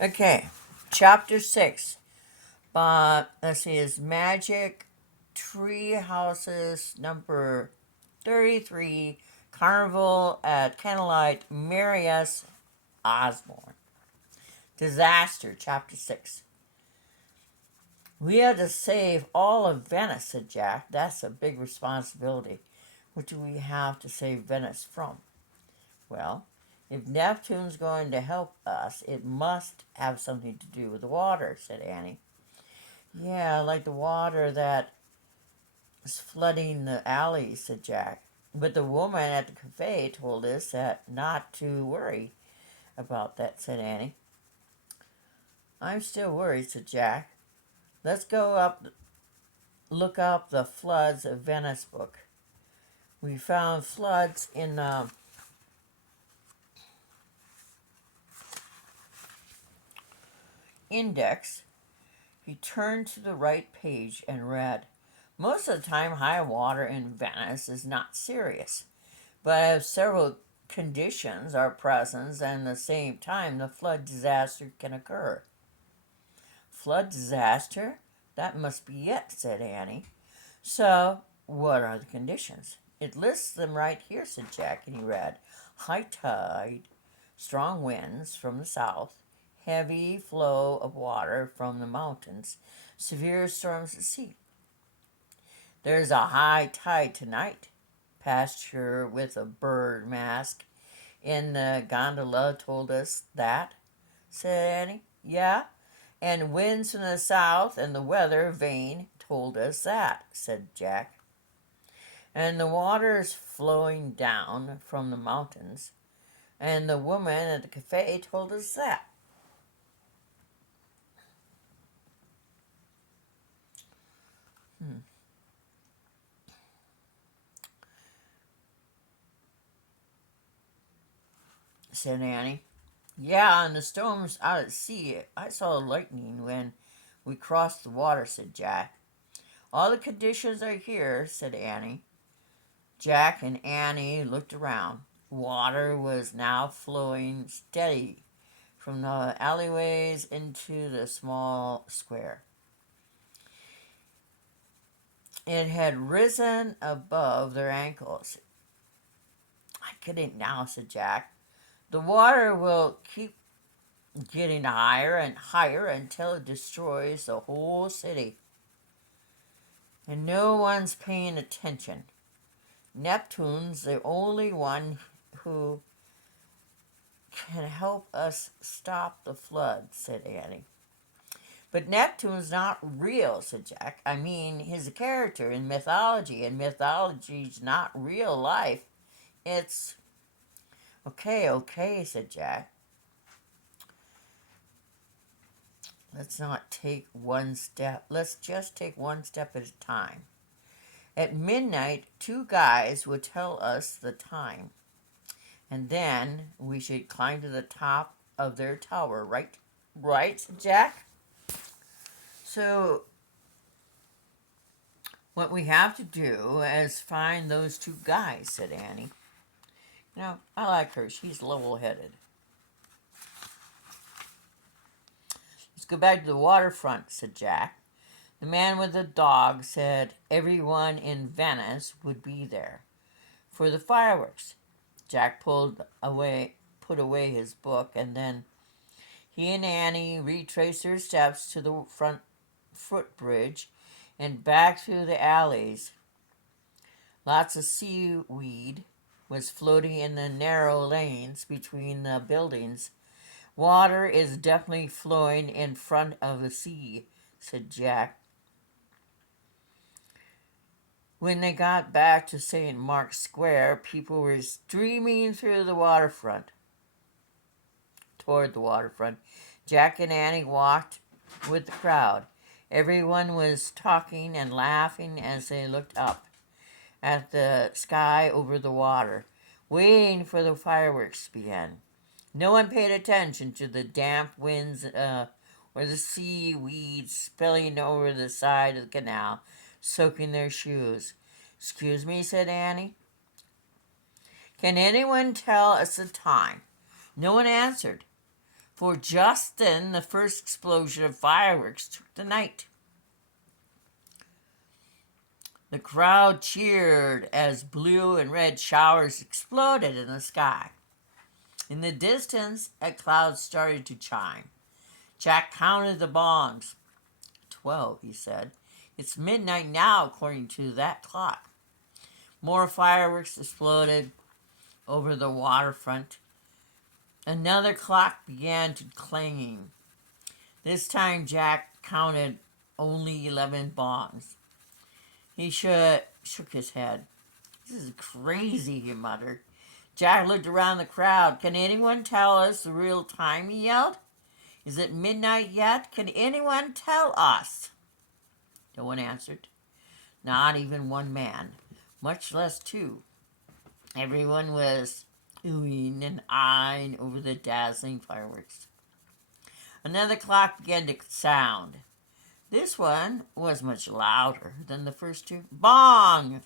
Okay, chapter 6. Let's see, is Magic Tree Houses number 33, Carnival at Candlelight, Mary S. Osborne. Disaster, chapter 6. We had to save all of Venice, said Jack. That's a big responsibility. What do we have to save Venice from? Well, if Neptune's going to help us, it must have something to do with the water, said Annie. Yeah, like the water that is flooding the alleys, said Jack. But the woman at the cafe told us that not to worry about that, said Annie. I'm still worried, said Jack. Let's go look up the floods of Venice book. We found floods in the index. He turned to the right page and read, most of the time high water in Venice is not serious, but if several conditions are present and at the same time the flood disaster can occur. Flood disaster? That must be it, said Annie. So, what are the conditions? It lists them right here, said Jack, and he read, high tide, strong winds from the south, heavy flow of water from the mountains, severe storms at sea. There's a high tide tonight. Pasture with a bird mask in the gondola told us that, said Annie. Yeah, and winds from the south and the weather vane told us that, said Jack. And the water is flowing down from the mountains, and the woman at the cafe told us that. Hmm. Said Annie. Yeah, and the storms out at sea. I saw lightning when we crossed the water, said Jack. All the conditions are here, said Annie. Jack and Annie looked around. Water was now flowing steady from the alleyways into the small square. It had risen above their ankles. I get it now, said Jack. The water will keep getting higher and higher until it destroys the whole city. And no one's paying attention. Neptune's the only one who can help us stop the flood, said Annie. But Neptune's not real, said Jack. I mean, he's a character in mythology, and mythology's not real life. It's... Okay, said Jack. Let's just take one step at a time. At midnight, two guys would tell us the time. And then we should climb to the top of their tower, right? Right, said Jack? So, what we have to do is find those two guys, said Annie. You know, I like her. She's level-headed. Let's go back to the waterfront, said Jack. The man with the dog said everyone in Venice would be there for the fireworks. Jack put away his book, and then he and Annie retraced their steps to the front footbridge and back through the alleys. Lots of seaweed was floating in the narrow lanes between the buildings. Water is definitely flowing in front of the sea, said Jack. When they got back to St. Mark's Square, people were streaming through the waterfront. Toward the waterfront. Jack and Annie walked with the crowd. Everyone was talking and laughing as they looked up at the sky over the water, waiting for the fireworks to begin. No one paid attention to the damp winds or the seaweed spilling over the side of the canal, soaking their shoes. Excuse me, said Annie. Can anyone tell us the time? No one answered. For just then the first explosion of fireworks took the night. The crowd cheered as blue and red showers exploded in the sky. In the distance, a cloud started to chime. Jack counted the bongs. 12, he said. It's midnight now, according to that clock. More fireworks exploded over the waterfront. Another clock began to clanging. This time Jack counted only 11 bongs. He shook his head. This is crazy, he muttered. Jack looked around the crowd. Can anyone tell us the real time, he yelled. Is it midnight yet? Can anyone tell us? No one answered. Not even one man, much less two. Everyone was oohing and eyeing over the dazzling fireworks. Another clock began to sound. This one was much louder than the first two. Bong!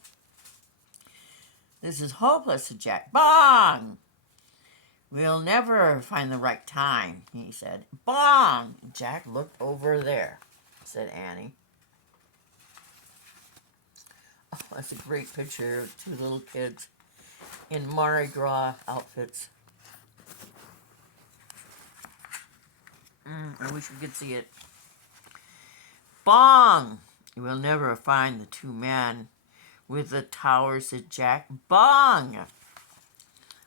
This is hopeless, said Jack. Bong! We'll never find the right time, he said. Bong! Jack looked over there, said Annie. Oh, that's a great picture of two little kids in Mardi Gras outfits. I wish we could see it. Bong! We'll never find the two men with the tower, said Jack. Bong!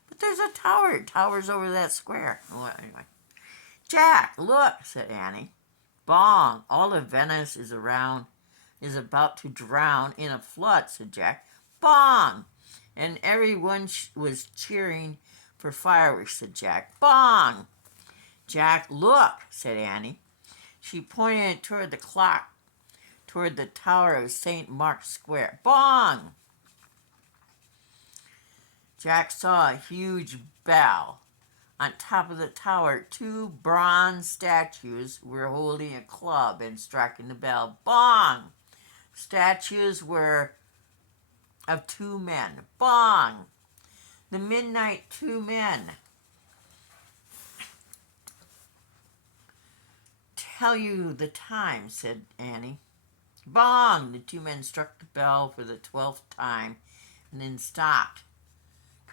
But there's a tower. It towers over that square. Oh, anyway. Jack, look, said Annie. Bong! All of Venice is about to drown in a flood, said Jack. Bong! And everyone was cheering for fireworks, said Jack. Bong! Jack, look, said Annie. She pointed toward the clock, toward the tower of St. Mark's Square. Bong! Jack saw a huge bell. On top of the tower, two bronze statues were holding a club and striking the bell. Bong! Statues were of two men. Bong! The midnight two men. Tell you the time, said Annie. Bong! The two men struck the bell for the 12th time and then stopped.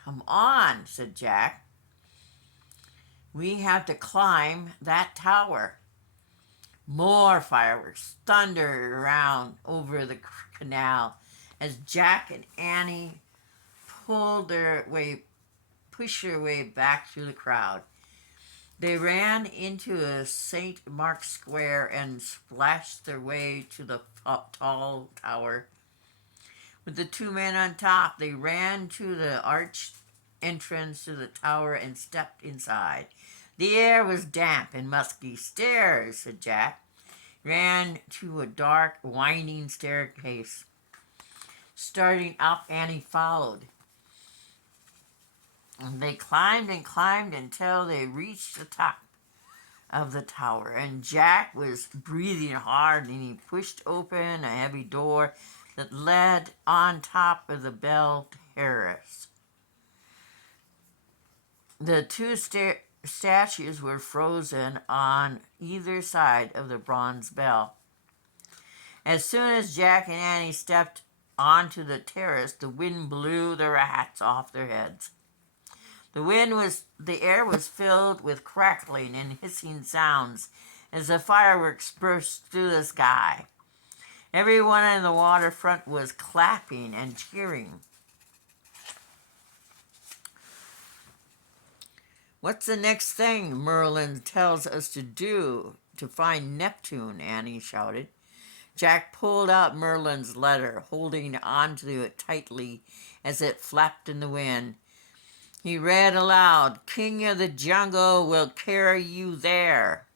Come on, said Jack. We have to climb that tower. More fireworks thundered around over the canal as Jack and Annie pushed their way back through the crowd. They ran into St. Mark's Square and splashed their way to the tall tower. With the two men on top, they ran to the arched entrance to the tower and stepped inside. The air was damp and musky. Stairs, said Jack. Ran to a dark, winding staircase. Starting up, Annie followed. They climbed and climbed until they reached the top of the tower, and Jack was breathing hard, and he pushed open a heavy door that led on top of the bell terrace. The two statues were frozen on either side of the bronze bell. As soon as Jack and Annie stepped onto the terrace, the wind blew their hats off their heads. The air was filled with crackling and hissing sounds as the fireworks burst through the sky. Everyone on the waterfront was clapping and cheering. What's the next thing Merlin tells us to do to find Neptune? Annie shouted. Jack pulled out Merlin's letter, holding onto it tightly as it flapped in the wind. He read aloud, King of the jungle will carry you there.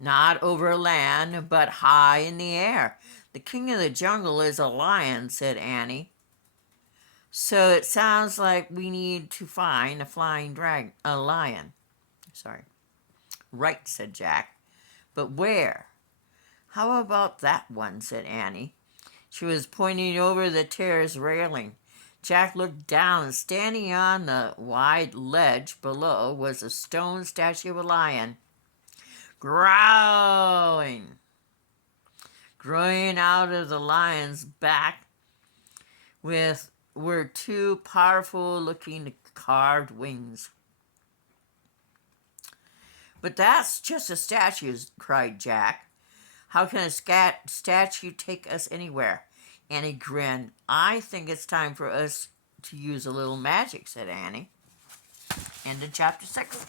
Not over land, but high in the air. The king of the jungle is a lion, said Annie. So it sounds like we need to find a lion. Sorry. Right, said Jack. But where? How about that one, said Annie. She was pointing over the terrace railing. Jack looked down, and standing on the wide ledge below was a stone statue of a lion, growling. Growing out of the lion's back were two powerful-looking carved wings. "But that's just a statue," cried Jack. "How can a statue take us anywhere?" Annie grinned. "I think it's time for us to use a little magic," said Annie. End of chapter 6.